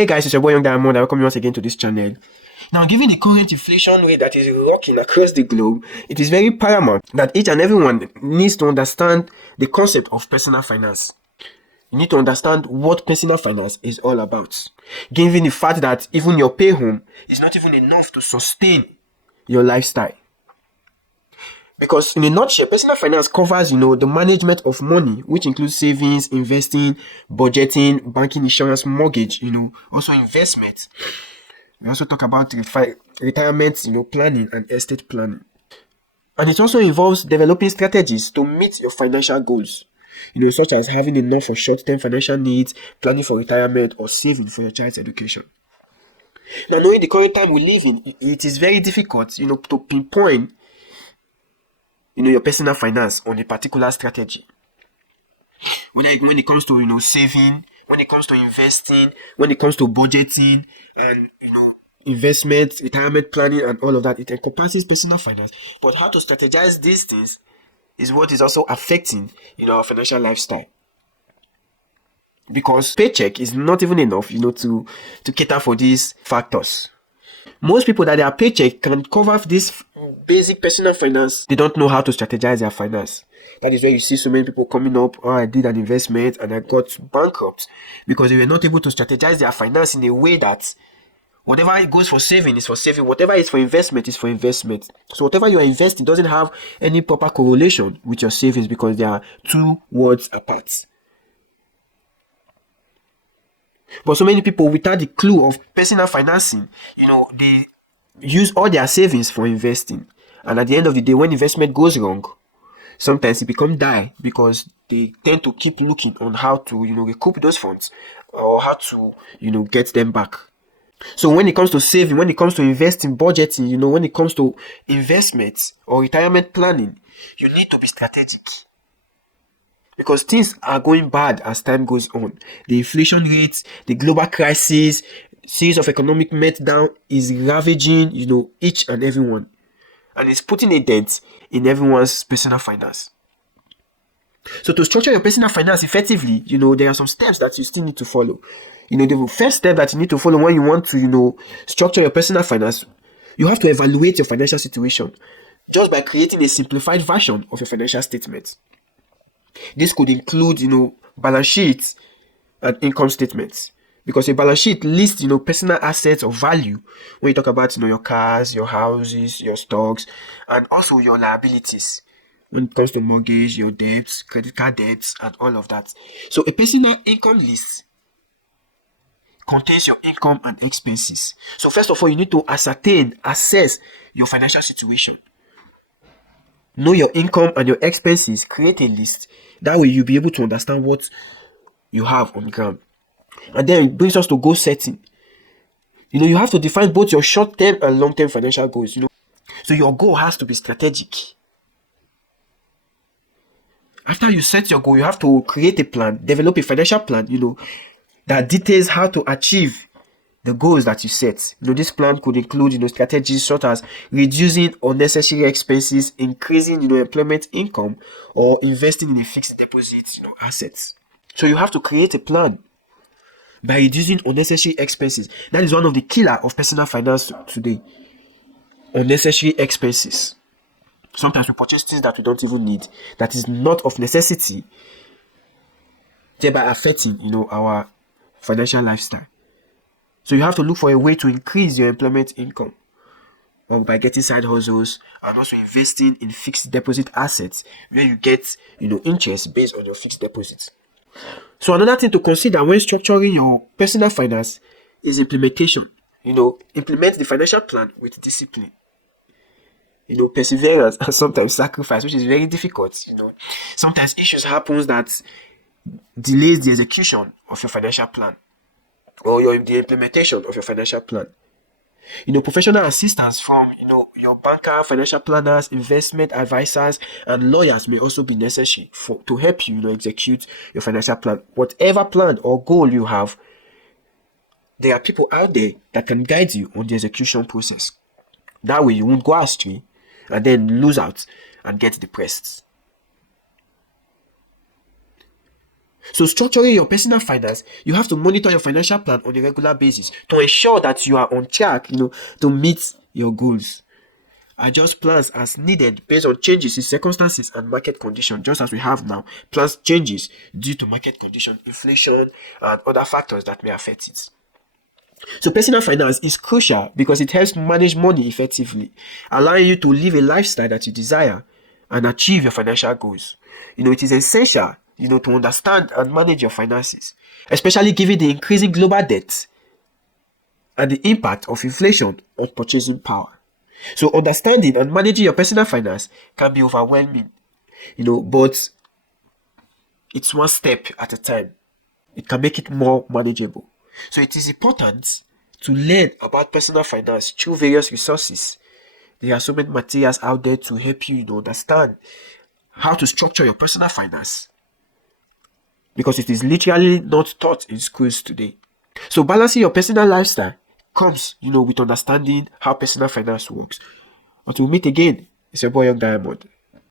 Hey guys, it's your boy Young Diamond. I welcome you once again to this channel. Now, given the current inflation rate that is rocking across the globe, it is very paramount that each and everyone needs to understand the concept of personal finance. You need to understand what personal finance is all about. Given the fact that even your pay home is not even enough to sustain your lifestyle. Because in a nutshell, personal finance covers, the management of money, which includes savings, investing, budgeting, banking, insurance, mortgage, also investment. We also talk about retirement, planning and estate planning. And it also involves developing strategies to meet your financial goals, such as having enough for short-term financial needs, planning for retirement, or saving for your child's education. Now, knowing the current time we live in, it is very difficult, to pinpoint your personal finance on a particular strategy. When it comes to saving, when it comes to investing, when it comes to budgeting and investment, retirement planning and all of that, it encompasses personal finance. But how to strategize these things is what is also affecting our financial lifestyle. Because paycheck is not even enough, to cater for these factors. Most people that their paycheck can cover this basic personal finance, they don't know how to strategize their finance. That is where you see so many people coming up, I did an investment and I got bankrupt because they were not able to strategize their finance in a way that whatever it goes for saving is for saving, whatever is for investment is for investment. So whatever you are investing doesn't have any proper correlation with your savings because they are two words apart. But so many people without the clue of personal financing, they use all their savings for investing. And at the end of the day, when investment goes wrong, sometimes it becomes die because they tend to keep looking on how to, recoup those funds or how to, get them back. So when it comes to saving, when it comes to investing, budgeting, when it comes to investments or retirement planning, you need to be strategic. Because things are going bad as time goes on. The inflation rates, the global crisis, series of economic meltdown is ravaging, each and everyone. And it's putting a dent in everyone's personal finance. So to structure your personal finance effectively, there are some steps that you still need to follow. The first step that you need to follow when you want to, structure your personal finance, you have to evaluate your financial situation just by creating a simplified version of your financial statement. This could include, balance sheets and income statements. Because a balance sheet lists, personal assets of value when you talk about, your cars, your houses, your stocks, and also your liabilities. When it comes to mortgage, your debts, credit card debts, and all of that. So a personal income list contains your income and expenses. So first of all, you need to assess your financial situation. Know your income and your expenses, create a list. That way you'll be able to understand what you have on ground. And then it brings us to goal setting. You have to define both your short-term and long-term financial goals. So your goal has to be strategic. After you set your goal, you have to create a plan, develop a financial plan, that details how to achieve the goals that you set. This plan could include, strategies such as reducing unnecessary expenses, increasing, employment income, or investing in a fixed deposit, assets. So you have to create a plan by reducing unnecessary expenses. That is one of the killer of personal finance today. Unnecessary expenses. Sometimes we purchase things that we don't even need, that is not of necessity, thereby affecting, our financial lifestyle. So you have to look for a way to increase your employment income, or by getting side hustles and also investing in fixed deposit assets where you get, interest based on your fixed deposits. So another thing to consider when structuring your personal finance is implementation. Implement the financial plan with discipline. Perseverance and sometimes sacrifice, which is very difficult. Sometimes issues happen that delays the execution of your financial plan or the implementation of your financial plan. Professional assistance from, your banker, financial planners, investment advisors, and lawyers may also be necessary to help you, execute your financial plan. Whatever plan or goal you have, there are people out there that can guide you on the execution process. That way you won't go astray and then lose out and get depressed. So structuring your personal finance, you have to monitor your financial plan on a regular basis to ensure that you are on track, to meet your goals. Adjust plans as needed based on changes in circumstances and market conditions, just as we have now. Plans changes due to market condition, inflation, and other factors that may affect it. So personal finance is crucial because it helps manage money effectively, allowing you to live a lifestyle that you desire and achieve your financial goals. It is essential, to understand and manage your finances, especially given the increasing global debt and the impact of inflation on purchasing power. So understanding and managing your personal finance can be overwhelming, but it's one step at a time. It can make it more manageable. So it is important to learn about personal finance through various resources. There are so many materials out there to help you, understand how to structure your personal finance, because it is literally not taught in schools today. So balancing your personal lifestyle comes, with understanding how personal finance works. Until we meet again, it's your boy Young Diamond.